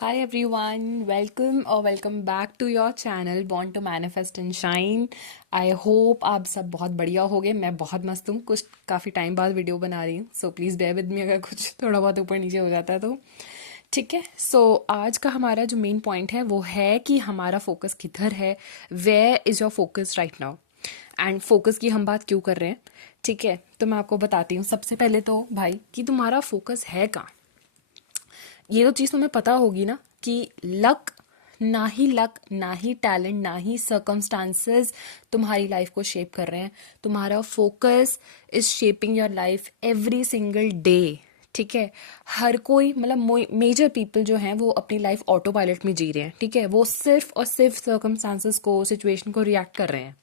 Hi everyone, welcome back to your channel Born to Manifest and Shine. I hope आप सब बहुत बढ़िया होगे। मैं बहुत मस्त हूँ। कुछ काफ़ी टाइम बाद वीडियो बना रही हूँ, so please bear with me अगर कुछ थोड़ा बहुत ऊपर नीचे हो जाता है तो। ठीक है, सो आज का हमारा जो मेन पॉइंट है वो है कि हमारा फोकस किधर है। Where is your focus right now. And focus की हम बात क्यों कर रहे हैं, ठीक है, तो मैं आपको बताती हूँ। सबसे पहले तो भाई कि तुम्हारा फोकस है कहाँ। ये तो चीज़ तुम्हें पता होगी ना कि लक ना ही टैलेंट ना ही सर्कमस्टांसेस तुम्हारी लाइफ को शेप कर रहे हैं। तुम्हारा focus is shaping your life every single day. ठीक है, हर कोई मतलब मेजर पीपल जो हैं वो अपनी लाइफ ऑटो पायलट में जी रहे हैं। ठीक है, वो सिर्फ और सिर्फ सर्कमस्टांसेस को, सिचुएशन को रिएक्ट कर रहे हैं,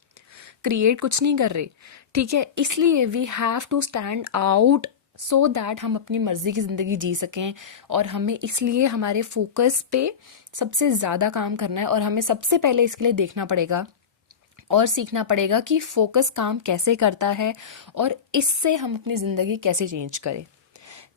क्रिएट कुछ नहीं कर रहे। ठीक है, इसलिए we have to stand out so that हम अपनी मर्जी की ज़िंदगी जी सकें। और हमें इसलिए हमारे फोकस पे सबसे ज़्यादा काम करना है और हमें सबसे पहले इसके लिए देखना पड़ेगा और सीखना पड़ेगा कि फोकस काम कैसे करता है और इससे हम अपनी ज़िंदगी कैसे चेंज करें।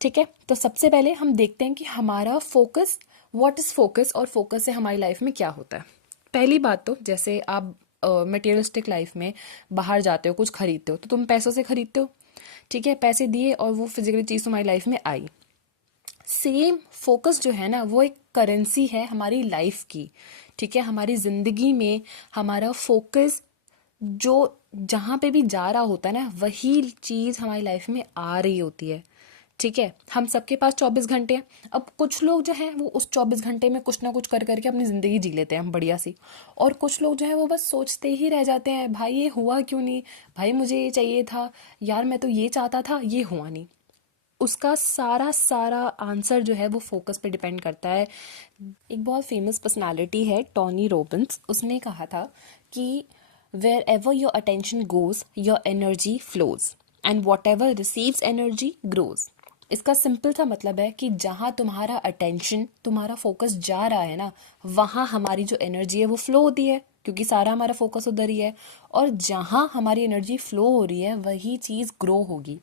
ठीक है, तो सबसे पहले हम देखते हैं कि हमारा फोकस, व्हाट इज़ फोकस और फोकस से हमारी लाइफ में क्या होता है। पहली बात तो जैसे आप मटेरियलिस्टिक लाइफ में बाहर जाते हो, कुछ खरीदते हो तो तुम पैसों से खरीदते हो। ठीक है, पैसे दिए और वो फिजिकली चीज़ तुम्हारी लाइफ में आई। सेम फोकस जो है ना वो एक करेंसी है हमारी लाइफ की। ठीक है, हमारी ज़िंदगी में हमारा फोकस जो जहाँ पे भी जा रहा होता है ना वही चीज़ हमारी लाइफ में आ रही होती है। ठीक है, हम सबके पास 24 घंटे हैं। अब कुछ लोग जो हैं वो उस 24 घंटे में कुछ ना कुछ कर करके अपनी ज़िंदगी जी लेते हैं हम बढ़िया सी। और कुछ लोग जो हैं वो बस सोचते ही रह जाते हैं, भाई ये हुआ क्यों नहीं, भाई मुझे ये चाहिए था, यार मैं तो ये चाहता था, ये हुआ नहीं। उसका सारा सारा आंसर जो है वो फोकस पे डिपेंड करता है। एक बहुत फेमस पर्सनालिटी है टोनी रॉबिन्स, उसने कहा था कि wherever your attention goes your energy flows and whatever receives energy grows. इसका सिंपल सा मतलब है कि जहाँ तुम्हारा अटेंशन, तुम्हारा फोकस जा रहा है ना, वहाँ हमारी जो एनर्जी है वो फ्लो होती है, क्योंकि सारा हमारा फोकस उधर ही है। और जहाँ हमारी एनर्जी फ्लो हो रही है वही चीज़ ग्रो होगी।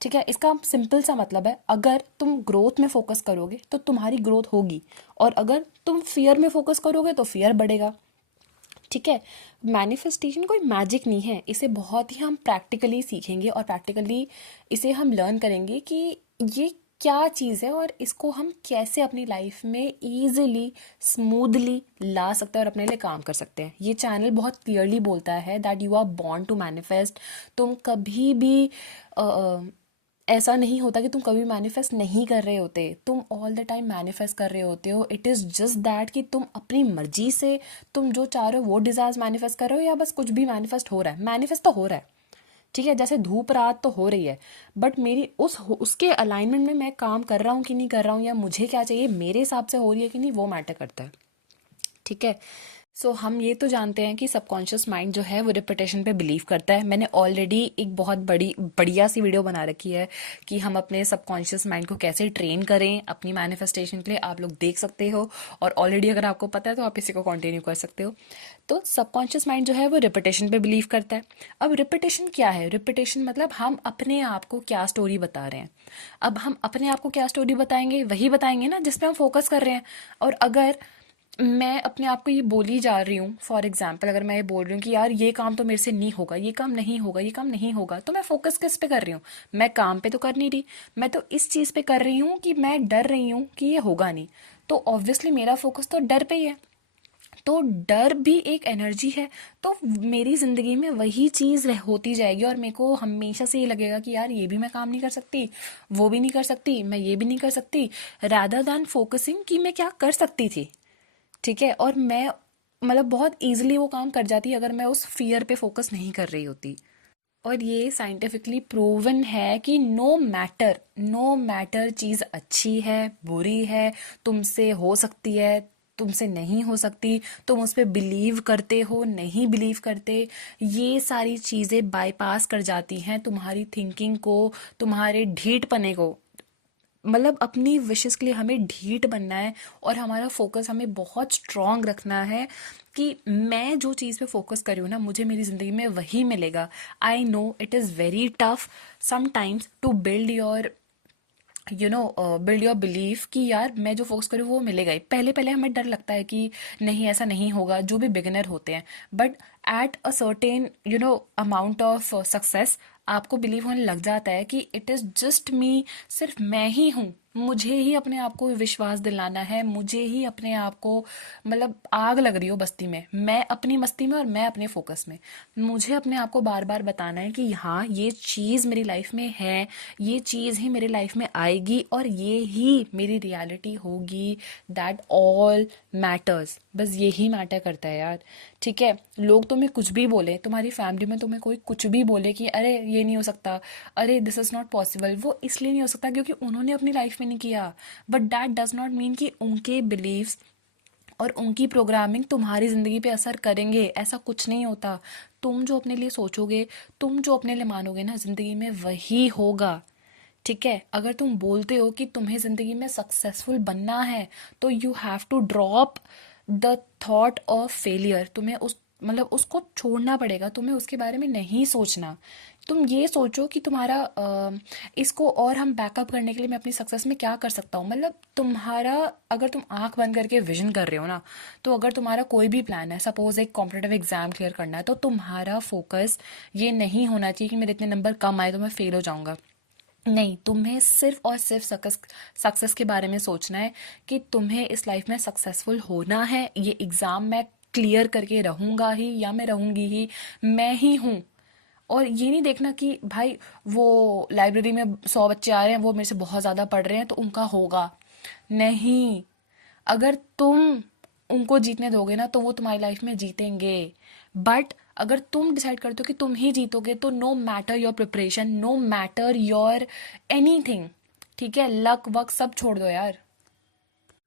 ठीक है, इसका सिंपल सा मतलब है अगर तुम ग्रोथ में फोकस करोगे तो तुम्हारी ग्रोथ होगी, और अगर तुम फियर में फोकस करोगे तो फियर बढ़ेगा। ठीक है, मैनिफेस्टेशन कोई मैजिक नहीं है, इसे बहुत ही हम प्रैक्टिकली सीखेंगे और प्रैक्टिकली इसे हम लर्न करेंगे कि ये क्या चीज़ है और इसको हम कैसे अपनी लाइफ में ईजिली स्मूथली ला सकते हैं और अपने लिए काम कर सकते हैं। ये चैनल बहुत क्लियरली बोलता है that you are born to manifest. तुम कभी भी ऐसा नहीं होता कि तुम कभी मैनिफेस्ट नहीं कर रहे होते, तुम ऑल द टाइम मैनिफेस्ट कर रहे होते हो। इट इज़ जस्ट दैट कि तुम अपनी मर्जी से तुम जो चाह रहे हो वो डिज़ायर्स मैनिफेस्ट कर रहे हो, या बस कुछ भी मैनिफेस्ट हो रहा है। मैनिफेस्ट तो हो रहा है, ठीक है, जैसे धूप रात तो हो रही है, बट मेरी उसके अलाइनमेंट में मैं काम कर रहा हूँ कि नहीं कर रहा हूँ, या मुझे क्या चाहिए मेरे हिसाब से हो रही है कि नहीं, वो मैटर करता है। ठीक है, सो हम ये तो जानते हैं कि सबकॉन्शियस माइंड जो है वो रिपीटेशन पे बिलीव करता है। मैंने ऑलरेडी एक बहुत बढ़िया सी वीडियो बना रखी है कि हम अपने सबकॉन्शियस माइंड को कैसे ट्रेन करें अपनी मैनिफेस्टेशन के लिए, आप लोग देख सकते हो। और ऑलरेडी अगर आपको पता है तो आप इसी को कंटिन्यू कर सकते हो। तो सबकॉन्शियस माइंड जो है वो रिपीटेशन पे बिलीव करता है। अब रिपीटेशन क्या है? रिपीटेशन मतलब हम अपने आप को क्या स्टोरी बता रहे हैं। अब हम अपने आप को क्या स्टोरी बताएंगे, वही बताएंगे ना जिस पे हम फोकस कर रहे हैं। और अगर मैं अपने आप को ये बोली जा रही हूँ, फॉर एग्जाम्पल अगर मैं ये बोल रही हूँ कि यार ये काम तो मेरे से नहीं होगा, ये काम नहीं होगा, ये काम नहीं होगा, तो मैं फोकस किस पे कर रही हूँ? मैं काम पे तो कर नहीं रही, मैं तो इस चीज़ पे कर रही हूँ कि मैं डर रही हूँ कि ये होगा नहीं। तो ऑब्वियसली मेरा फोकस तो डर पे ही है। तो डर भी एक एनर्जी है। तो मेरी ज़िंदगी में वही चीज़ होती जाएगी और मेरे को हमेशा से ये लगेगा कि यार ये भी मैं काम नहीं कर सकती, वो भी नहीं कर सकती, मैं ये भी नहीं कर सकती, रादर दैन फोकसिंग कि मैं क्या कर सकती थी। ठीक है, और मैं मतलब बहुत इजीली वो काम कर जाती अगर मैं उस फियर पे फोकस नहीं कर रही होती। और ये साइंटिफिकली प्रूवन है कि नो मैटर चीज़ अच्छी है बुरी है, तुमसे हो सकती है, तुमसे नहीं हो सकती, तुम उस पर बिलीव करते हो नहीं बिलीव करते, ये सारी चीज़ें बाईपास कर जाती हैं तुम्हारी थिंकिंग को, तुम्हारे ढीठपने को। मतलब अपनी विशेस के लिए हमें ढीठ बनना है और हमारा फोकस हमें बहुत स्ट्रांग रखना है कि मैं जो चीज़ पे फोकस कर रही हूँ ना मुझे मेरी ज़िंदगी में वही मिलेगा। I know it is very tough sometimes to build your build your belief कि यार मैं जो फोकस करूँ वो मिलेगा ही। पहले पहले हमें डर लगता है कि नहीं ऐसा नहीं होगा, जो भी बिगिनर होते हैं, but at a certain amount of success आपको बिलीव होने लग जाता है कि इट इज़ जस्ट मी, सिर्फ मैं ही हूँ। मुझे ही अपने आप को विश्वास दिलाना है, मुझे ही अपने आप को, मतलब आग लग रही हो बस्ती में, मैं अपनी मस्ती में और मैं अपने फोकस में, मुझे अपने आप को बार बार बताना है कि हाँ ये चीज़ मेरी लाइफ में है, ये चीज़ ही मेरी लाइफ में आएगी और ये ही मेरी रियलिटी होगी। दैट ऑल मैटर्स, बस यही मैटर करता है यार। ठीक है, लोग तुम्हें कुछ भी बोले, तुम्हारी फैमिली में तुम्हें कोई कुछ भी बोले कि अरे ये नहीं हो सकता, अरे दिस इज़ नॉट पॉसिबल, वो इसलिए नहीं हो सकता क्योंकि उन्होंने अपनी लाइफ में नहीं किया। But that does not mean कि उनके बिलीव्स और उनकी प्रोग्रामिंग तुम्हारी ज़िंदगी पे असर करेंगे, ऐसा कुछ नहीं होता। तुम जो अपने लिए सोचोगे, तुम जो अपने लिए मानोगे ना ज़िंदगी में, वही होगा। ठीक है, अगर तुम बोलते हो कि तुम्हें ज़िंदगी में सक्सेसफुल बनना है, तो you have to drop the thought of failure. तुम्हें उस मतलब उसको छोड़ना पड़ेगा, तुम्हें उसके बारे में नहीं सोचना। तुम ये सोचो कि तुम्हारा इसको और हम बैकअप करने के लिए मैं अपनी सक्सेस में क्या कर सकता हूँ। मतलब तुम्हारा, अगर तुम आंख बंद करके विजन कर रहे हो ना, तो अगर तुम्हारा कोई भी प्लान है, सपोज एक कॉम्पिटेटिव एग्जाम क्लियर करना है, तो तुम्हारा फोकस ये नहीं होना चाहिए कि मेरे इतने नंबर कम आए तो मैं फेल हो जाऊंगा। नहीं, तुम्हें सिर्फ और सिर्फ सक्सेस के बारे में सोचना है कि तुम्हें इस लाइफ में सक्सेसफुल होना है। ये एग्ज़ाम मैं क्लियर करके रहूंगा ही या मैं रहूंगी ही, मैं ही हूँ। और ये नहीं देखना कि भाई वो लाइब्रेरी में 100 बच्चे आ रहे हैं, वो मेरे से बहुत ज़्यादा पढ़ रहे हैं तो उनका होगा। नहीं, अगर तुम उनको जीतने दोगे ना तो वो तुम्हारी लाइफ में जीतेंगे। बट अगर तुम डिसाइड करते हो कि तुम ही जीतोगे, तो no matter your preparation, no matter your anything, ठीक है, लक वक सब छोड़ दो यार।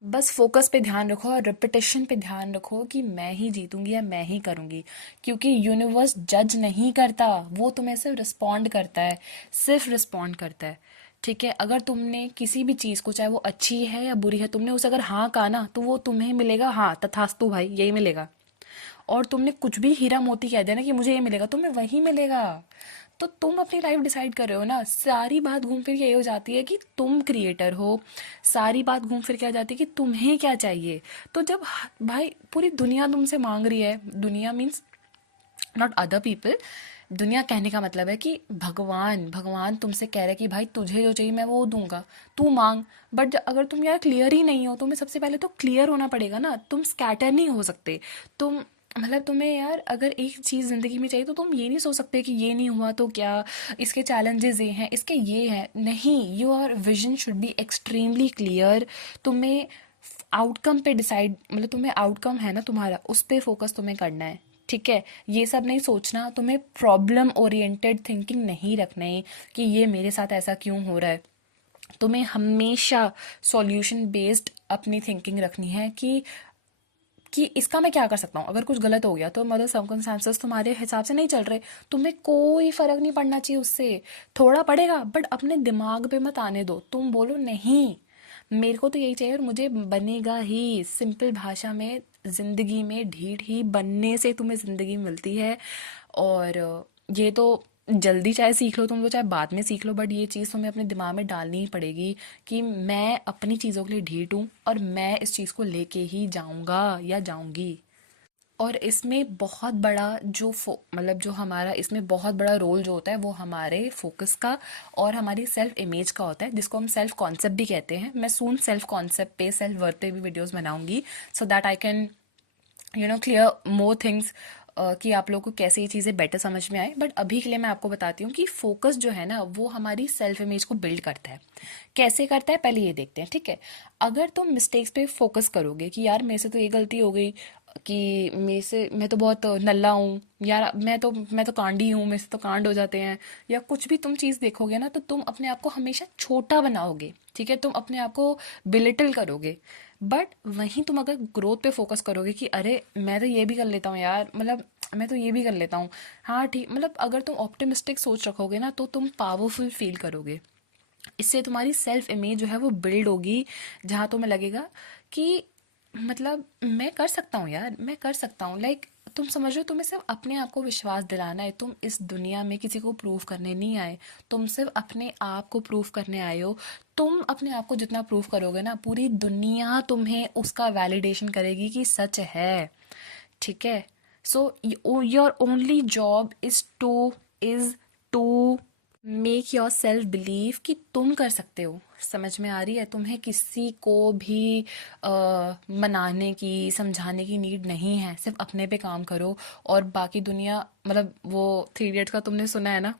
बस फोकस पे ध्यान रखो और रिपीटेशन पे ध्यान रखो कि मैं ही जीतूंगी या मैं ही करूंगी। क्योंकि यूनिवर्स जज नहीं करता, वो तुम्हें सिर्फ रिस्पॉन्ड करता है, सिर्फ रिस्पॉन्ड करता है। ठीक है, अगर तुमने किसी भी चीज़ को, चाहे वो अच्छी है या बुरी है, तुमने उसे अगर हाँ कहा ना, तो वो तुम्हें मिलेगा, हाँ तथास्तु भाई यही मिलेगा। और तुमने कुछ भी हीरा मोती कह दिया ना कि मुझे ये मिलेगा, तुम्हें वही मिलेगा। तो तुम अपनी लाइफ डिसाइड कर रहे हो ना। सारी बात घूम फिर के ये हो जाती है कि तुम क्रिएटर हो, सारी बात घूम फिर के आ जाती है कि तुम्हें क्या चाहिए। तो जब भाई पूरी दुनिया तुमसे मांग रही है, दुनिया मीन्स नॉट अदर पीपल, दुनिया कहने का मतलब है कि भगवान भगवान तुमसे कह रहे हैं कि भाई तुझे जो चाहिए मैं वो दूंगा, तू मांग। बट अगर तुम यार क्लियर ही नहीं हो, तुम्हें सबसे पहले तो क्लियर होना पड़ेगा ना। तुम स्कैटर नहीं हो सकते। तुम मतलब तुम्हें यार अगर एक चीज़ ज़िंदगी में चाहिए तो तुम ये नहीं सोच सकते कि ये नहीं हुआ तो क्या, इसके चैलेंजेस ये हैं, इसके ये हैं। नहीं, your vision should be extremely clear. तुम्हें आउटकम पे डिसाइड, मतलब तुम्हें आउटकम है ना तुम्हारा, उस पे फोकस तुम्हें करना है। ठीक है, ये सब नहीं सोचना, तुम्हें प्रॉब्लम ओरिएंटेड थिंकिंग नहीं रखना है कि ये मेरे साथ ऐसा क्यों हो रहा है। तुम्हें हमेशा सॉल्यूशन बेस्ड अपनी थिंकिंग रखनी है कि इसका मैं क्या कर सकता हूँ। अगर कुछ गलत हो गया तो मतलब सर्कमस्टांसेस तुम्हारे हिसाब से नहीं चल रहे, तुम्हें कोई फर्क नहीं पड़ना चाहिए उससे। थोड़ा पड़ेगा बट अपने दिमाग पे मत आने दो। तुम बोलो नहीं, मेरे को तो यही चाहिए और मुझे बनेगा ही। सिंपल भाषा में, जिंदगी में ढीठ ही बनने से तुम्हें जिंदगी मिलती है। और ये तो जल्दी चाहे सीख लो तुम, तो चाहे बाद में सीख लो, बट ये चीज़ तुम्हें अपने दिमाग में डालनी ही पड़ेगी कि मैं अपनी चीज़ों के लिए ढीठ हूँ और मैं इस चीज़ को लेके ही जाऊंगा या जाऊंगी। और इसमें बहुत बड़ा मतलब जो हमारा इसमें बहुत बड़ा रोल जो होता है वो हमारे फोकस का और हमारी सेल्फ इमेज का होता है, जिसको हम सेल्फ कॉन्सेप्ट भी कहते हैं। मैं सून सेल्फ कॉन्सेप्ट पे, सेल्फ वर्थ पे भी वीडियोस बनाऊंगी, so that I can clear more things, कि आप लोगों को कैसे ये चीज़ें बेटर समझ में आए। बट अभी के लिए मैं आपको बताती हूँ कि फोकस जो है ना वो हमारी सेल्फ इमेज को बिल्ड करता है। कैसे करता है पहले ये देखते हैं। ठीक है, अगर तुम मिस्टेक्स पे फोकस करोगे कि यार मेरे से तो ये गलती हो गई, कि मेरे से, मैं तो बहुत नल्ला हूँ यार, मैं तो कांडी हूँ, मेरे से तो कांड हो जाते हैं, या कुछ भी तुम चीज़ देखोगे ना, तो तुम अपने आप को हमेशा छोटा बनाओगे। ठीक है, तुम अपने आप को बिलिटल करोगे। बट वहीं तुम अगर ग्रोथ पे फोकस करोगे कि अरे मैं तो ये भी कर लेता हूँ यार, मतलब मैं तो ये भी कर लेता हूँ, हाँ ठीक, मतलब अगर तुम ऑप्टिमिस्टिक सोच रखोगे ना, तो तुम पावरफुल फील करोगे। इससे तुम्हारी सेल्फ इमेज जो है वो बिल्ड होगी, जहाँ तुम्हें लगेगा कि मतलब मैं कर सकता हूँ यार, मैं कर सकता हूँ। लाइक तुम समझ रहे हो, तुम्हें सिर्फ अपने आप को विश्वास दिलाना है। तुम इस दुनिया में किसी को प्रूव करने नहीं आए, तुम सिर्फ अपने आप को प्रूव करने आए हो। तुम अपने आप को जितना प्रूव करोगे ना, पूरी दुनिया तुम्हें उसका वैलिडेशन करेगी कि सच है। ठीक है। So your only job is to make yourself believe कि तुम कर सकते हो। समझ में आ रही है? तुम्हें किसी को भी मनाने की, समझाने की नीड नहीं है। सिर्फ अपने पे काम करो और बाकी दुनिया, मतलब वो थ्री इडियट्स का तुमने सुना है ना,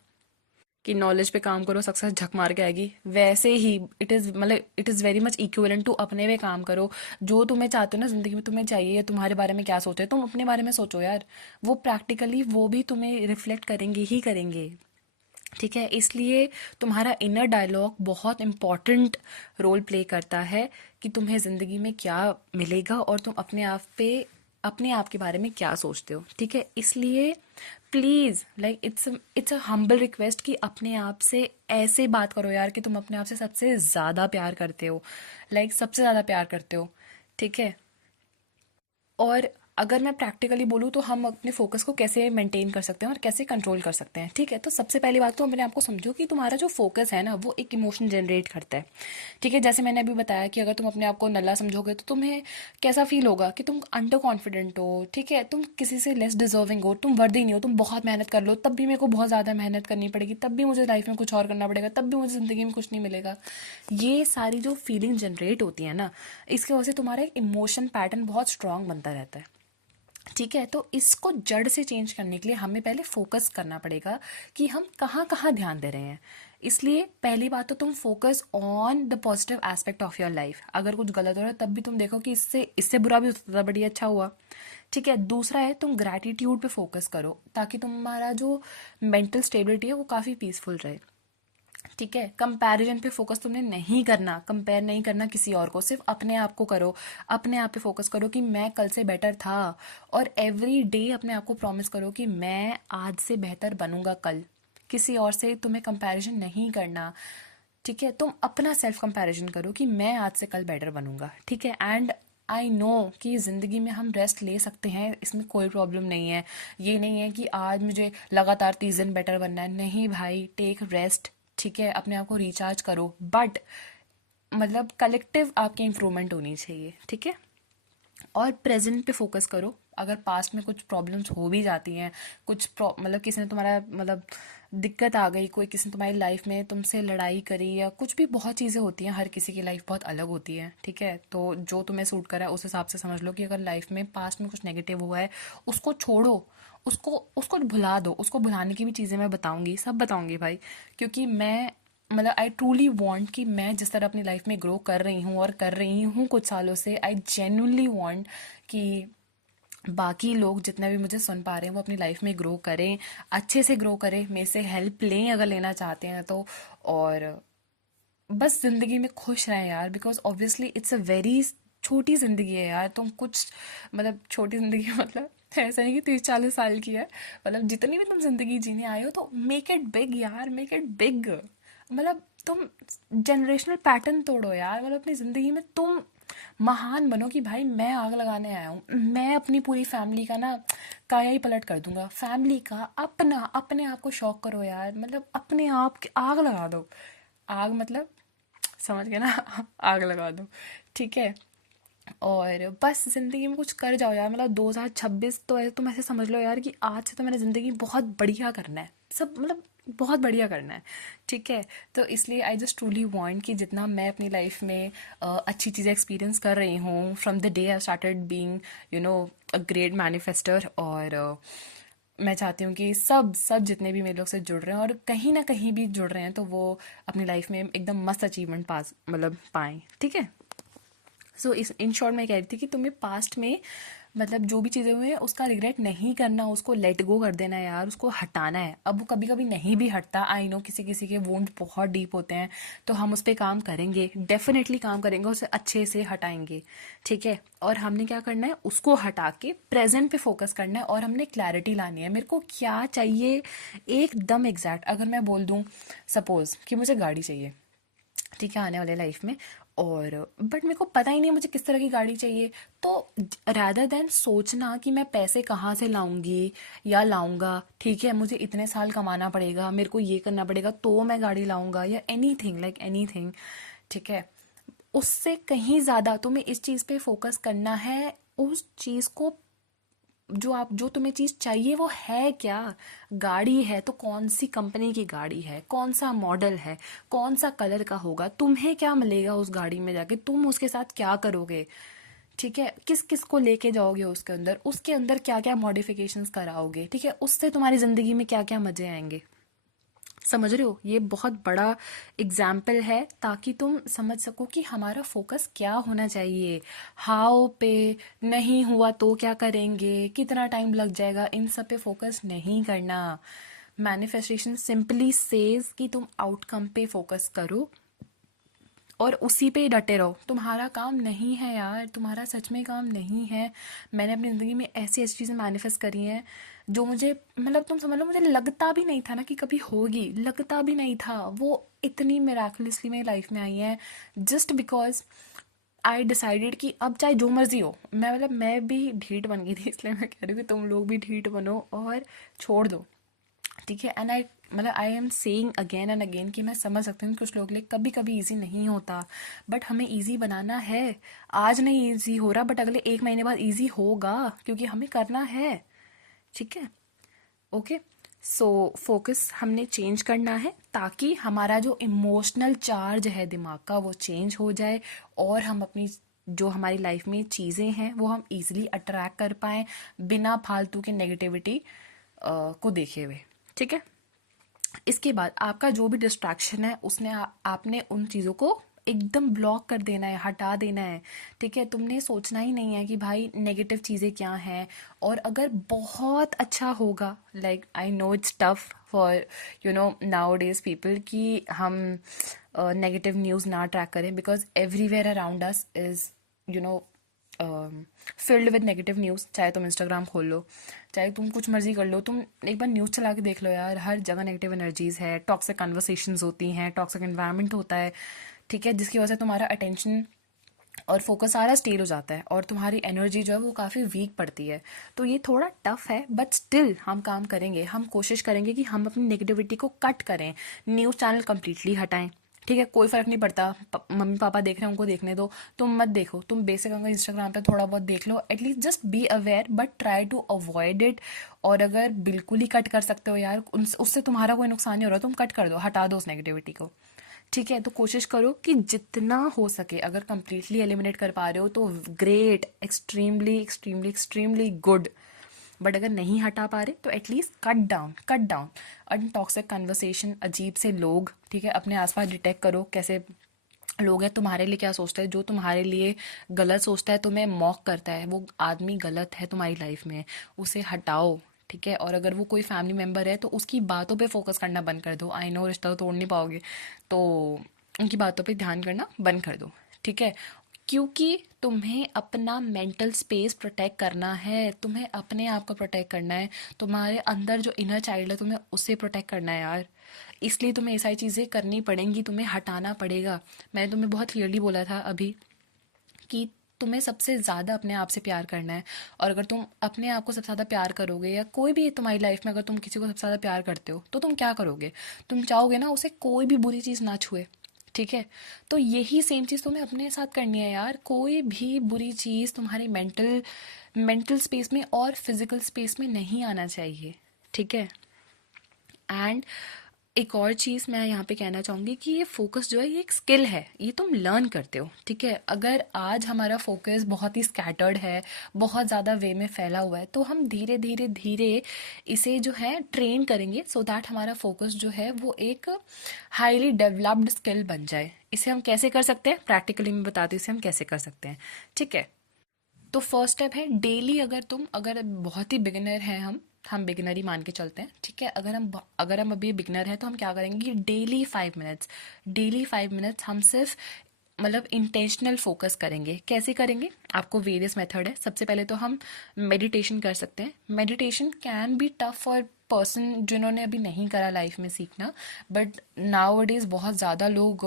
कि नॉलेज पे काम करो, सक्सेस झक मार के आएगी। वैसे ही it is very much equivalent to अपने पे काम करो। जो तुम्हें चाहते हो ना जिंदगी में, तुम्हें चाहिए, तुम्हारे बारे में क्या सोचे, तुम अपने बारे में सोचो यार। वो प्रैक्टिकली वो भी तुम्हें रिफ्लेक्ट करेंगे ही करेंगे। ठीक है। इसलिए तुम्हारा इनर डायलॉग बहुत इम्पॉर्टेंट रोल प्ले करता है कि तुम्हें ज़िंदगी में क्या मिलेगा और तुम अपने आप के बारे में क्या सोचते हो। ठीक है। इसलिए please, like it's a humble request कि अपने आप से ऐसे बात करो यार कि तुम अपने आप से सबसे ज़्यादा प्यार करते हो, लाइक सबसे ज़्यादा प्यार करते हो। ठीक है। और अगर मैं प्रैक्टिकली बोलूँ तो हम अपने फोकस को कैसे मेंटेन कर सकते हैं और कैसे कंट्रोल कर सकते हैं। ठीक है। तो सबसे पहली बात तो अपने आप को समझो कि तुम्हारा जो फोकस है ना, वो एक इमोशन जनरेट करता है। ठीक है। जैसे मैंने अभी बताया कि अगर तुम अपने आप को नल्ला समझोगे तो तुम्हें कैसा फील होगा कि तुम अंडर कॉन्फिडेंट हो। ठीक है। तुम किसी से लेस डिजर्विंग हो, तुम वर्दी नहीं हो, तुम बहुत मेहनत कर लो तब भी मेरे को बहुत ज़्यादा मेहनत करनी पड़ेगी, तब भी मुझे लाइफ में कुछ और करना पड़ेगा, तब भी मुझे ज़िंदगी में कुछ नहीं मिलेगा। ये सारी जो फीलिंग जनरेट होती है ना, इसकी वजह से तुम्हारा एक इमोशन पैटर्न बहुत स्ट्रांग बनता रहता है। ठीक है। तो इसको जड़ से चेंज करने के लिए हमें पहले फोकस करना पड़ेगा कि हम कहाँ कहाँ ध्यान दे रहे हैं। इसलिए पहली बात तो तुम focus on the positive aspect of your life. अगर कुछ गलत हो रहा है तब भी तुम देखो कि इससे इससे बुरा भी हो सकता था, बड़ी अच्छा हुआ। ठीक है। दूसरा है, तुम ग्रैटिट्यूड पे फोकस करो ताकि तुम्हारा जो मेंटल स्टेबिलिटी है वो काफ़ी पीसफुल रहे। ठीक है। कंपैरिजन पे फोकस तुमने नहीं करना, कंपेयर नहीं करना किसी और को, सिर्फ अपने आप को करो। अपने आप पे फोकस करो कि मैं कल से बेटर था, और एवरी डे अपने आप को प्रॉमिस करो कि मैं आज से बेहतर बनूंगा कल। किसी और से तुम्हें कंपैरिजन नहीं करना। ठीक है। तुम अपना सेल्फ कंपैरिजन करो कि मैं आज से कल बेटर बनूंगा। ठीक है। एंड आई नो कि ज़िंदगी में हम रेस्ट ले सकते हैं, इसमें कोई प्रॉब्लम नहीं है। ये नहीं है कि आज मुझे लगातार 30 दिन बेटर बनना है, नहीं भाई, टेक रेस्ट। ठीक है। अपने आप को रिचार्ज करो, बट मतलब कलेक्टिव आपकी इंप्रूवमेंट होनी चाहिए। ठीक है। और प्रेजेंट पे फोकस करो। अगर पास्ट में कुछ प्रॉब्लम्स हो भी जाती हैं, मतलब किसी ने तुम्हारा मतलब दिक्कत आ गई, कोई किसी ने तुम्हारी लाइफ में तुमसे लड़ाई करी, या कुछ भी, बहुत चीज़ें होती हैं, हर किसी की लाइफ बहुत अलग होती है। ठीक है। तो जो तुम्हें सूट करा है उस हिसाब से समझ लो कि अगर लाइफ में पास्ट में कुछ नेगेटिव हुआ है, उसको छोड़ो, उसको उसको भुला दो। उसको भुलाने की भी चीज़ें मैं बताऊंगी, सब बताऊंगी भाई। क्योंकि मैं, मतलब आई ट्रूली वांट कि मैं जिस तरह अपनी लाइफ में ग्रो कर रही हूँ और कर रही हूँ कुछ सालों से, आई जेन्युइनली वांट कि बाकी लोग जितने भी मुझे सुन पा रहे हैं वो अपनी लाइफ में ग्रो करें, अच्छे से ग्रो करें, मेरे से हेल्प लें अगर लेना चाहते हैं तो। और बस जिंदगी में खुश रहें यार, because obviously it's a very छोटी जिंदगी है यार। तुम कुछ, मतलब छोटी जिंदगी मतलब ऐसा नहीं कि 30-40 साल की है, मतलब जितनी भी तुम जिंदगी जीने आए हो तो मेक इट बिग यार, मेक इट बिग। मतलब तुम जनरेशनल पैटर्न तोड़ो यार, मतलब अपनी जिंदगी में तुम महान बनो कि भाई मैं आग लगाने आया हूँ, मैं अपनी पूरी फैमिली का ना काया ही पलट कर दूंगा। फैमिली का, अपना, अपने आप को शौक करो यार, मतलब अपने आप की आग लगा दो। आग मतलब समझ गए ना आग लगा दो। ठीक है। और बस जिंदगी में कुछ कर जाओ यार, मतलब 2026 तो ऐसे तुम ऐसे समझ लो यार कि आज से तो मैंने जिंदगी बहुत बढ़िया करना है, सब मतलब बहुत बढ़िया करना है। ठीक है। तो इसलिए आई जस्ट ट्रूली वांट कि जितना मैं अपनी लाइफ में अच्छी चीज़ें एक्सपीरियंस कर रही हूँ from the day I started being a great manifester, और मैं चाहती हूँ कि सब सब जितने भी मेरे लोग से जुड़ रहे हैं और कहीं ना कहीं भी जुड़ रहे हैं, तो वो अपनी लाइफ में एकदम मस्त अचीवमेंट पास मतलब पाएँ। ठीक है। सो इस इन शॉर्ट मैं कह रही थी कि तुम्हें पास्ट में मतलब जो भी चीज़ें हुई हैं उसका रिग्रेट नहीं करना, उसको लेट गो कर देना है यार, उसको हटाना है। अब वो कभी कभी नहीं भी हटता, आई नो किसी किसी के वुंड बहुत डीप होते हैं, तो हम उस पर काम करेंगे, डेफिनेटली काम करेंगे, उसे अच्छे से हटाएंगे। ठीक है। और हमने क्या करना है, उसको हटा के प्रेजेंट पे फोकस करना है और हमने क्लैरिटी लानी है, मेरे को क्या चाहिए एकदम एग्जैक्ट। अगर मैं बोल दूँ सपोज कि मुझे गाड़ी चाहिए, ठीक है, आने वाले लाइफ में, और बट मेरे को पता ही नहीं मुझे किस तरह की गाड़ी चाहिए। तो रादर देन सोचना कि मैं पैसे कहाँ से लाऊंगी या लाऊंगा, ठीक है, मुझे इतने साल कमाना पड़ेगा, मेरे को ये करना पड़ेगा तो मैं गाड़ी लाऊंगा, या any thing like any thing, ठीक है, उससे कहीं ज़्यादा तुम्हें इस चीज़ पे फोकस करना है, उस चीज़ को जो तुम्हें चीज़ चाहिए वो है क्या। गाड़ी है तो कौन सी कंपनी की गाड़ी है, कौन सा मॉडल है, कौन सा कलर का होगा, तुम्हें क्या मिलेगा उस गाड़ी में जाके, तुम उसके साथ क्या करोगे, ठीक है, किस किस को लेके जाओगे उसके अंदर क्या क्या मॉडिफिकेशंस कराओगे, ठीक है, उससे तुम्हारी ज़िंदगी में क्या क्या मज़े आएंगे। समझ रहे हो, ये बहुत बड़ा एग्जाम्पल है ताकि तुम समझ सको कि हमारा फोकस क्या होना चाहिए। हाउ पे नहीं हुआ तो क्या करेंगे, कितना टाइम लग जाएगा, इन सब पे फोकस नहीं करना। मैनिफेस्टेशन सिंपली सेज कि तुम आउटकम पे फोकस करो और उसी पे डटे रहो। तुम्हारा काम नहीं है यार, तुम्हारा सच में काम नहीं है। मैंने अपनी ज़िंदगी में ऐसी ऐसी चीज़ें मैनिफेस्ट करी हैं जो मुझे, मतलब तुम समझ लो, मुझे लगता भी नहीं था ना कि कभी होगी, लगता भी नहीं था, वो इतनी मिराकुलसली मेरी लाइफ में आई है जस्ट बिकॉज आई डिसाइडेड कि अब चाहे जो मर्जी हो, मैं भी ढीठ बन गई थी, इसलिए मैं कह रही हूँ कि तुम लोग भी ढीठ बनो और छोड़ दो, ठीक है। And I am saying again and again कि मैं समझ सकती हूँ कि कुछ लोग के लिए कभी कभी इजी नहीं होता, बट हमें इजी बनाना है। आज नहीं इजी हो रहा बट अगले 1 महीने बाद इजी होगा, क्योंकि हमें करना है, ठीक है। ओके, सो फोकस हमने चेंज करना है ताकि हमारा जो इमोशनल चार्ज है दिमाग का वो चेंज हो जाए, और हम अपनी जो हमारी लाइफ में चीज़ें हैं वो हम इजीली अट्रैक्ट कर पाएँ बिना फालतू के नेगेटिविटी को देखे हुए, ठीक है। इसके बाद आपका जो भी डिस्ट्रैक्शन है उसने आपने उन चीज़ों को एकदम ब्लॉक कर देना है, हटा देना है, ठीक है। तुमने सोचना ही नहीं है कि भाई नेगेटिव चीज़ें क्या हैं, और अगर बहुत अच्छा होगा, like I know it's tough for now days people कि हम नेगेटिव न्यूज़ ना ट्रैक करें, because everywhere around us is you know filled with negative news. चाहे तुम इंस्टाग्राम खोल लो, चाहे तुम कुछ मर्जी कर लो, तुम एक बार न्यूज़ चला के देख लो यार, हर जगह नेगेटिव एनर्जीज है, टॉक्सिक कन्वर्सेशंस होती हैं, टॉक्सिक एनवायरनमेंट होता है, ठीक है, जिसकी वजह से तुम्हारा अटेंशन और फोकस सारा स्टेल हो जाता है और तुम्हारी एनर्जी जो है वो काफ़ी वीक पड़ती है। तो ये थोड़ा टफ है बट स्टिल हम काम करेंगे, हम कोशिश करेंगे कि हम अपनी नेगेटिविटी को कट करें, न्यूज़ चैनल कम्प्लीटली हटाएं, ठीक है, कोई फर्क नहीं पड़ता, मम्मी पापा देख रहे हैं उनको देखने दो, तुम मत देखो, तुम बेसिक अगर इंस्टाग्राम पे थोड़ा बहुत देख लो, at least just be aware but try to avoid it. और अगर बिल्कुल ही कट कर सकते हो यार, उससे तुम्हारा कोई नुकसान नहीं हो रहा, तुम कट कर दो, हटा दो उस नेगेटिविटी को, ठीक है। तो कोशिश करो कि जितना हो सके, अगर कंप्लीटली एलिमिनेट कर पा रहे हो तो great, extremely extremely extremely good, but अगर नहीं हटा पा रहे तो एटलीस्ट कट डाउन अनटॉक्सिक कन्वर्सेशन, अजीब से लोग, ठीक है, अपने आसपास डिटेक्ट करो कैसे लोग हैं, तुम्हारे लिए क्या सोचता है, जो तुम्हारे लिए गलत सोचता है, तुम्हें मॉक करता है, वो आदमी गलत है तुम्हारी लाइफ में, उसे हटाओ, ठीक है। और अगर वो कोई फैमिली मेम्बर है तो उसकी बातों पे फोकस करना बंद कर दो, आई नो रिश्ता तो तोड़ नहीं पाओगे, तो उनकी बातों पे ध्यान करना बंद कर दो, ठीक है। क्योंकि तुम्हें अपना मेंटल स्पेस प्रोटेक्ट करना है, तुम्हें अपने आप को प्रोटेक्ट करना है, तुम्हारे अंदर जो इनर चाइल्ड है तुम्हें उसे प्रोटेक्ट करना है यार, इसलिए तुम्हें ये सारी चीज़ें करनी पड़ेंगी, तुम्हें हटाना पड़ेगा। मैंने तुम्हें बहुत क्लियरली बोला था अभी कि तुम्हें सबसे ज़्यादा अपने आप से प्यार करना है, और अगर तुम अपने आप को सबसे ज़्यादा प्यार करोगे, या कोई भी तुम्हारी लाइफ में अगर तुम किसी को सबसे ज़्यादा प्यार करते हो तो तुम क्या करोगे, तुम चाहोगे ना उसे कोई भी बुरी चीज़ ना छुए, ठीक है। तो यही सेम चीज़ तुम्हें अपने साथ करनी है यार, कोई भी बुरी चीज़ तुम्हारी मेंटल मेंटल स्पेस में और फिजिकल स्पेस में नहीं आना चाहिए, ठीक है। एंड एक और चीज़ मैं यहाँ पे कहना चाहूँगी कि ये फोकस जो है ये एक स्किल है, ये तुम लर्न करते हो, ठीक है। अगर आज हमारा फोकस बहुत ही स्कैटर्ड है, बहुत ज़्यादा वे में फैला हुआ है, तो हम धीरे धीरे धीरे इसे जो है ट्रेन करेंगे सो दैट हमारा फोकस जो है वो एक हाईली डेवलप्ड स्किल बन जाए। इसे हम कैसे कर सकते हैं, प्रैक्टिकली मैं बताती हूँ इसे हम कैसे कर सकते हैं, ठीक है। तो फर्स्ट स्टेप है डेली, अगर बहुत ही बिगिनर हैं हम बिगिनर ही मान के चलते हैं, ठीक है। अगर हम अभी बिगिनर हैं तो हम क्या करेंगे कि डेली 5 मिनट्स हम सिर्फ मतलब इंटेंशनल फोकस करेंगे। कैसे करेंगे, आपको वेरियस मेथड है। सबसे पहले तो हम मेडिटेशन कर सकते हैं। Meditation can be tough for person जिन्होंने अभी नहीं करा लाइफ में सीखना, बट नाउ डेज बहुत ज़्यादा लोग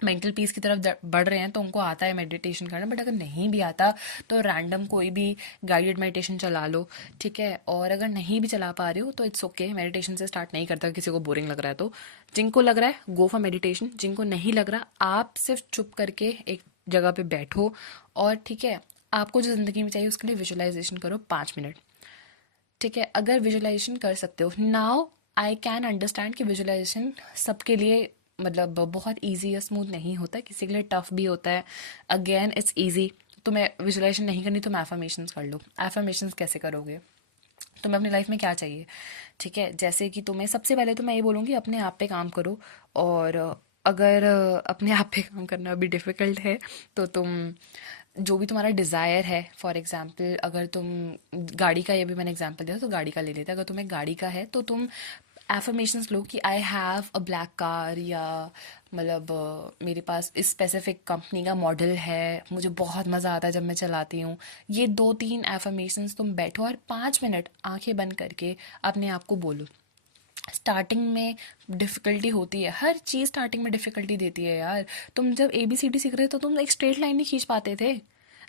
मेंटल पीस की तरफ बढ़ रहे हैं तो उनको आता है मेडिटेशन करना, बट अगर नहीं भी आता तो रैंडम कोई भी गाइडेड मेडिटेशन चला लो, ठीक है। और अगर नहीं भी चला पा रहे हो तो इट्स ओके, मेडिटेशन से स्टार्ट नहीं करता किसी को बोरिंग लग रहा है तो। जिनको लग रहा है गो फॉर मेडिटेशन, जिनको नहीं लग रहा आप सिर्फ चुप करके एक जगह पे बैठो और ठीक है, आपको जो ज़िंदगी में चाहिए उसके लिए विजुअलाइजेशन करो 5 मिनट, ठीक है। अगर विजुअलाइजेशन कर सकते हो नाउ, आई कैन अंडरस्टैंड कि विजुअलाइजेशन सबके लिए मतलब बहुत इजी या स्मूथ नहीं होता है, किसी के लिए टफ भी होता है। अगेन इट्स इजी, तुम्हें विजुअलाइजेशन नहीं करनी तुम एफर्मेशंस कर लो। एफर्मेशंस कैसे करोगे, तुम्हें अपनी लाइफ में क्या चाहिए, ठीक है। जैसे कि तुम्हें सबसे पहले तो मैं ये बोलूँगी अपने आप पे काम करो। और अगर अपने आप पे काम करना अभी डिफ़िकल्ट है तो तुम जो भी तुम्हारा डिज़ायर है, फॉर एग्जांपल अगर तुम गाड़ी का, ये भी मैंने एग्जांपल दिया तो गाड़ी का ले लेते हैं। अगर तुम्हें गाड़ी का है तो तुम एफर्मेशंस लो कि I have a black car, या मतलब मेरे पास इस स्पेसिफिक कंपनी का मॉडल है, मुझे बहुत मज़ा आता है जब मैं चलाती हूँ। ये 2-3 एफर्मेशंस तुम बैठो और 5 मिनट आंखें बंद करके अपने आप को बोलो। स्टार्टिंग में डिफ़िकल्टी होती है, हर चीज़ स्टार्टिंग में डिफ़िकल्टी देती है यार। तुम जब ABCD सीख रहे थे तो तुम एक स्ट्रेट लाइन नहीं खींच पाते थे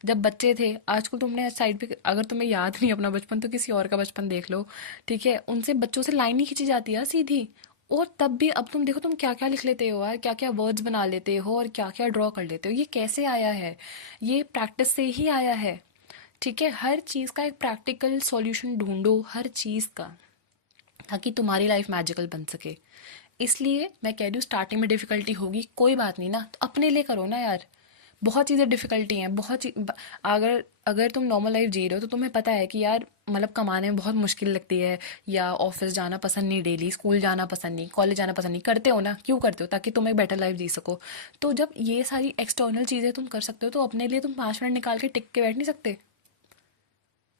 जब बच्चे थे। आजकल तुमने साइड पे, अगर तुम्हें याद नहीं अपना बचपन तो किसी और का बचपन देख लो, ठीक है। उनसे बच्चों से लाइन नहीं खींची जाती यार सीधी। और तब भी अब तुम देखो तुम क्या क्या लिख लेते हो यार, क्या क्या वर्ड्स बना लेते हो और क्या क्या ड्रॉ कर लेते हो। ये कैसे आया है, ये प्रैक्टिस से ही आया है, ठीक है। हर चीज़ का एक प्रैक्टिकल सॉल्यूशन ढूंढो, हर चीज़ का, ताकि तुम्हारी लाइफ मैजिकल बन सके। इसलिए मैं कह रही हूँ स्टार्टिंग में डिफ़िकल्टी होगी, कोई बात नहीं ना, तो अपने लिए करो ना यार। बहुत चीज़ें डिफ़िकल्टी हैं, अगर अगर तुम नॉर्मल लाइफ जी रहे हो तो तुम्हें पता है कि यार मतलब कमाने में बहुत मुश्किल लगती है, या ऑफिस जाना पसंद नहीं, डेली स्कूल जाना पसंद नहीं, कॉलेज जाना पसंद नहीं, करते हो ना, क्यों करते हो, ताकि तुम एक बेटर लाइफ जी सको। तो जब ये सारी एक्सटर्नल चीज़ें तुम कर सकते हो तो अपने लिए तुम 5 मिनट निकाल के टिक के बैठ नहीं सकते?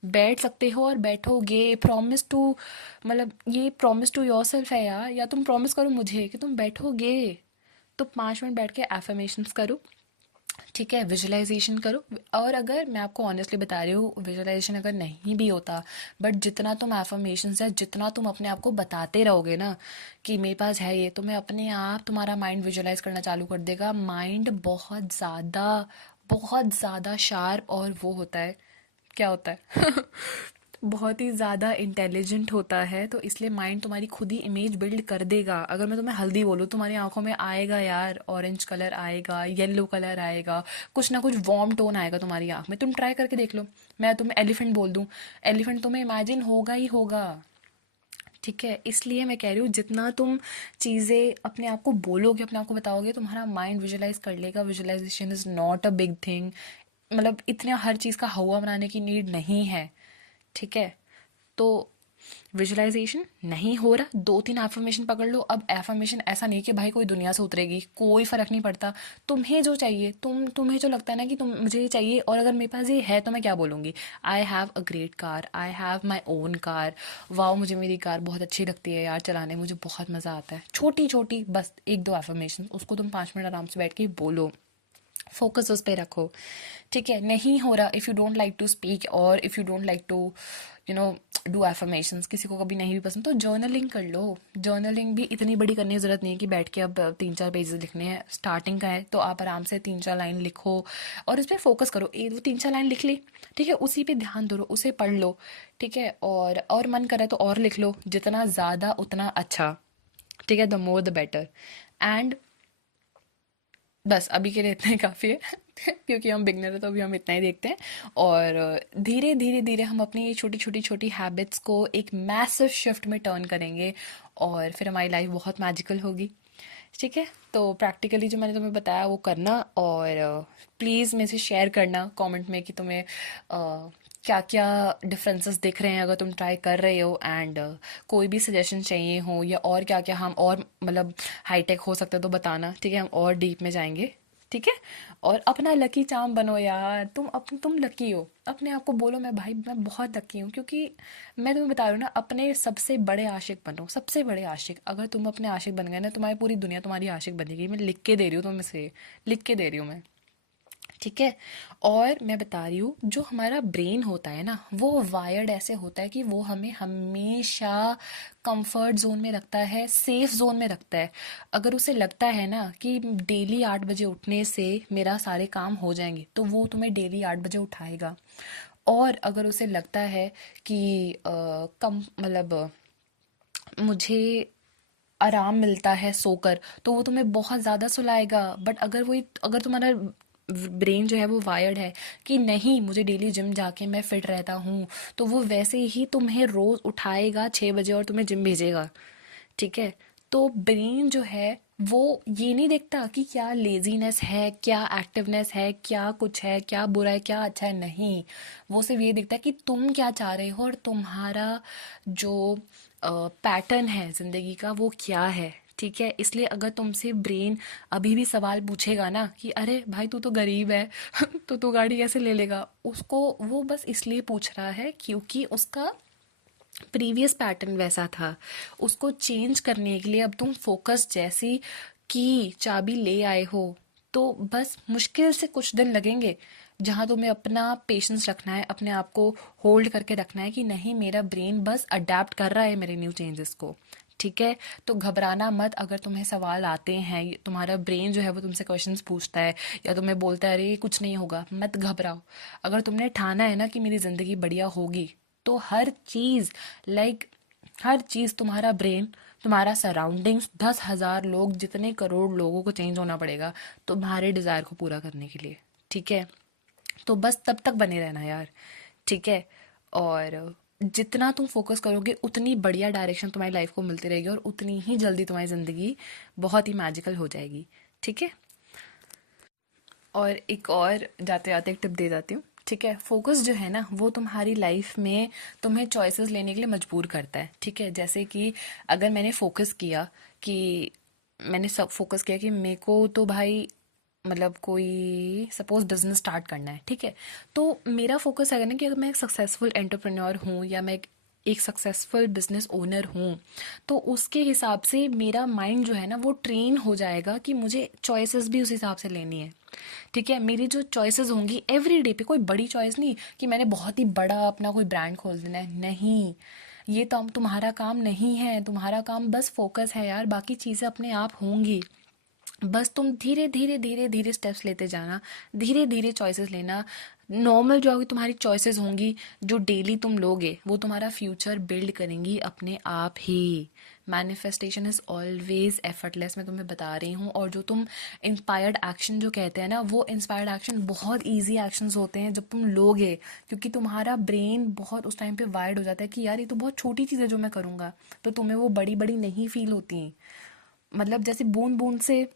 बैठ सकते हो और बैठोगे, प्रॉमिस टू, मतलब ये प्रॉमिस टू योर सेल्फ है यार, या तुम प्रॉमिस करो मुझे कि तुम बैठोगे। तो 5 मिनट बैठ के एफर्मेशंस करो, ठीक है, विजुअलाइजेशन करो। और अगर मैं आपको ऑनेस्टली बता रही हूँ विजुअलाइजेशन अगर नहीं भी होता, बट जितना तुम एफर्मेशंस है, जितना तुम अपने आप को बताते रहोगे ना कि मेरे पास है ये, तो मैं अपने आप तुम्हारा माइंड विजुअलाइज करना चालू कर देगा। माइंड बहुत ज़्यादा शार्प और वो होता है, क्या होता है बहुत ही ज़्यादा इंटेलिजेंट होता है, तो इसलिए माइंड तुम्हारी खुद ही इमेज बिल्ड कर देगा। अगर मैं तुम्हें हल्दी बोलूँ तुम्हारी आंखों में आएगा यार, ऑरेंज कलर आएगा, येलो कलर आएगा, कुछ ना कुछ वार्म टोन आएगा तुम्हारी आंख में। तुम ट्राई करके देख लो। मैं तुम्हें एलिफेंट बोल दूँ, एलिफेंट तुम्हें इमेजिन होगा ही होगा, ठीक है। इसलिए मैं कह रही हूँ जितना तुम चीज़ें अपने आप को बोलोगे, अपने आप को बताओगे, तुम्हारा माइंड विजुअलाइज कर लेगा। Visualisation is not a big thing, मतलब इतना हर चीज़ का हवा बनाने की नीड नहीं है, ठीक है। तो विजुअलाइजेशन नहीं हो रहा, 2-3 एफर्मेशन पकड़ लो। अब एफर्मेशन ऐसा नहीं कि भाई कोई दुनिया से उतरेगी, कोई फर्क नहीं पड़ता। तुम्हें जो चाहिए, तुम्हें जो लगता है ना कि तुम मुझे ये चाहिए, और अगर मेरे पास ये है तो मैं क्या बोलूँगी, I have a great car, I have my own car, वाह मुझे मेरी कार बहुत अच्छी लगती है यार चलाने, मुझे बहुत मज़ा आता है। छोटी छोटी बस 1-2 एफर्मेशन, उसको तुम 5 मिनट आराम से बैठ के बोलो, फोकस उस पे रखो, ठीक है। नहीं हो रहा, if you don't like to speak और if you don't like to you know do affirmations, किसी को कभी नहीं भी पसंद तो जर्नलिंग कर लो। जर्नलिंग भी इतनी बड़ी करने की ज़रूरत नहीं है कि बैठ के अब 3-4 पेजेस लिखने हैं। स्टार्टिंग का है तो आप आराम से 3-4 लाइन लिखो और उस पर फोकस करो। 3-4 लाइन लिख ली, ठीक है, उसी पे ध्यान दो, उसे पढ़ लो, ठीक है। और मन करे तो और लिख लो, जितना ज़्यादा उतना अच्छा, ठीक है, the more the better. And बस अभी के लिए इतना ही काफ़ी है क्योंकि हम बिगनर है तो अभी हम इतना ही देखते हैं। और धीरे धीरे धीरे हम अपनी ये छोटी हैबिट्स को एक मैसिव शिफ्ट में टर्न करेंगे और फिर हमारी लाइफ बहुत मैजिकल होगी, ठीक है। तो प्रैक्टिकली जो मैंने तुम्हें बताया वो करना, और प्लीज़ मेरे से शेयर करना कमेंट में कि तुम्हें क्या क्या डिफरेंसेस दिख रहे हैं अगर तुम ट्राई कर रहे हो। एंड कोई भी सजेशन चाहिए हो या और क्या क्या हम और मतलब हाईटेक हो सकता है तो बताना, ठीक है, हम और डीप में जाएंगे, ठीक है। और अपना लकी चार्म बनो यार, तुम लकी हो, अपने आप को बोलो मैं भाई मैं बहुत लकी हूँ, क्योंकि मैं तुम्हें बता रही हूँ ना, अपने सबसे बड़े आशिक बनो, सबसे बड़े आशिक। अगर तुम अपने आशिक बन गए ना, तुम्हारी पूरी दुनिया तुम्हारी आशिक बनेगी। मैं लिख के दे रही हूँ तुम्हें से, लिख के दे रही हूँ मैं, ठीक है। और मैं बता रही हूँ, जो हमारा ब्रेन होता है ना, वो वायर्ड ऐसे होता है कि वो हमें हमेशा कंफर्ट जोन में रखता है, सेफ जोन में रखता है। अगर उसे लगता है ना कि डेली 8 बजे उठने से मेरा सारे काम हो जाएंगे, तो वो तुम्हें डेली 8 बजे उठाएगा। और अगर उसे लगता है कि कम मतलब मुझे आराम मिलता है सोकर, तो वो तुम्हें बहुत ज़्यादा सुलाएगा। बट अगर तुम्हारा ब्रेन जो है वो वायर्ड है कि नहीं, मुझे डेली जिम जाके मैं फिट रहता हूँ, तो वो वैसे ही तुम्हें रोज़ उठाएगा 6 बजे और तुम्हें जिम भेजेगा। ठीक है। तो ब्रेन जो है वो ये नहीं देखता कि क्या लेजीनेस है, क्या एक्टिवनेस है, क्या कुछ है, क्या बुरा है, क्या अच्छा है, नहीं। वो सिर्फ ये देखता है कि तुम क्या चाह रहे हो और तुम्हारा जो पैटर्न है जिंदगी का वो क्या है। ठीक है। इसलिए अगर तुमसे ब्रेन अभी भी सवाल पूछेगा ना कि अरे भाई तू तो गरीब है तो तू गाड़ी कैसे ले लेगा, उसको वो बस इसलिए पूछ रहा है क्योंकि उसका प्रीवियस पैटर्न वैसा था। उसको चेंज करने के लिए अब तुम फोकस जैसी की चाबी ले आए हो, तो बस मुश्किल से कुछ दिन लगेंगे जहां तुम्हें अपना पेशेंस रखना है, अपने आप को होल्ड करके रखना है कि नहीं, मेरा ब्रेन बस अडेप्ट कर रहा है मेरे न्यू चेंजेस को। ठीक है। तो घबराना मत अगर तुम्हें सवाल आते हैं, तुम्हारा ब्रेन जो है वो तुमसे क्वेश्चंस पूछता है या तुम्हें बोलता है अरे ये कुछ नहीं होगा, मत घबराओ। अगर तुमने ठाना है ना कि मेरी ज़िंदगी बढ़िया होगी, तो हर चीज़, लाइक हर चीज़, तुम्हारा ब्रेन, तुम्हारा सराउंडिंग्स, 10,000 लोग, जितने करोड़ लोगों को चेंज होना पड़ेगा तुम्हारे डिज़ायर को पूरा करने के लिए। ठीक है। तो बस तब तक बने रहना यार। ठीक है। और जितना तुम फोकस करोगे उतनी बढ़िया डायरेक्शन तुम्हारी लाइफ को मिलती रहेगी और उतनी ही जल्दी तुम्हारी ज़िंदगी बहुत ही मैजिकल हो जाएगी। ठीक है। और एक और जाते जाते एक टिप दे जाती हूँ। ठीक है। फोकस जो है ना वो तुम्हारी लाइफ में तुम्हें चॉइसेस लेने के लिए मजबूर करता है। ठीक है। जैसे कि अगर मैंने फोकस किया कि मैंने सब फोकस किया कि मेरे को तो भाई मतलब कोई सपोज बिजनेस स्टार्ट करना है। ठीक है। तो मेरा फोकस है ना कि अगर मैं एक सक्सेसफुल एंटरप्रेन्योर हूँ या मैं एक सक्सेसफुल बिजनेस ओनर हूँ, तो उसके हिसाब से मेरा माइंड जो है ना वो ट्रेन हो जाएगा कि मुझे चॉइसेस भी उस हिसाब से लेनी है। ठीक है। मेरी जो चॉइसेस होंगी एवरी डे पे, कोई बड़ी चॉइस नहीं कि मैंने बहुत ही बड़ा अपना कोई ब्रांड खोल देना है, नहीं। ये तो तुम्हारा काम नहीं है, तुम्हारा काम बस फोकस है यार, बाकी चीज़ें अपने आप होंगी। बस तुम धीरे धीरे धीरे धीरे स्टेप्स लेते जाना, धीरे धीरे चॉइसेस लेना। नॉर्मल जो होगी तुम्हारी चॉइसेस होंगी, जो डेली तुम लोगे, वो तुम्हारा फ्यूचर बिल्ड करेंगी अपने आप ही। मैनिफेस्टेशन इज ऑलवेज एफर्टलेस, मैं तुम्हें बता रही हूँ। और जो तुम इंस्पायर्ड एक्शन जो कहते हैं ना, वो इंस्पायर्ड एक्शन बहुत ईजी एक्शंस होते हैं जब तुम लोगे, क्योंकि तुम्हारा ब्रेन बहुत उस टाइम पे वायर्ड हो जाता है कि यार ये तो बहुत छोटी चीज़ है जो मैं करूँगा, तो तुम्हें वो बड़ी बड़ी नहीं फील होती। मतलब जैसे बूंद बूंद से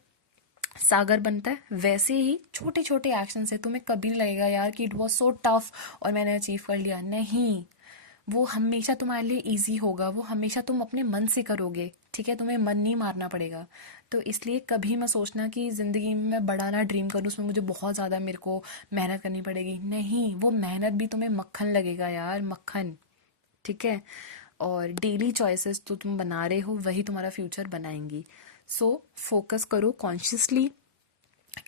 सागर बनता है, वैसे ही छोटे छोटे एक्शन से तुम्हें कभी नहीं लगेगा यार कि इट वॉज सो टफ और मैंने अचीव कर लिया, नहीं। वो हमेशा तुम्हारे लिए इजी होगा, वो हमेशा तुम अपने मन से करोगे। ठीक है। तुम्हें मन नहीं मारना पड़ेगा। तो इसलिए कभी मत सोचना कि ज़िंदगी में मैं बड़ा ना ड्रीम करूँ, उसमें मुझे बहुत ज़्यादा मेरे को मेहनत करनी पड़ेगी, नहीं। वो मेहनत भी तुम्हें मक्खन लगेगा यार, मक्खन। ठीक है। और डेली चॉइसेस जो तुम बना रहे हो वही तुम्हारा फ्यूचर बनाएंगी। सो फोकस करो कॉन्शियसली,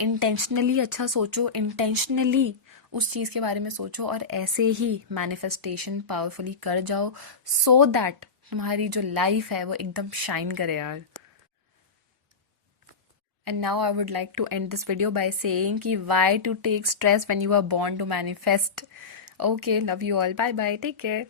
इंटेंशनली, अच्छा सोचो, इंटेंशनली उस चीज़ के बारे में सोचो और ऐसे ही मैनिफेस्टेशन पावरफुली कर जाओ, सो दैट तुम्हारी जो लाइफ है वो एकदम शाइन करे यार। And now I would like to end this video by saying कि why to take stress when you are born to manifest. Okay, love you all. Bye bye. Take care.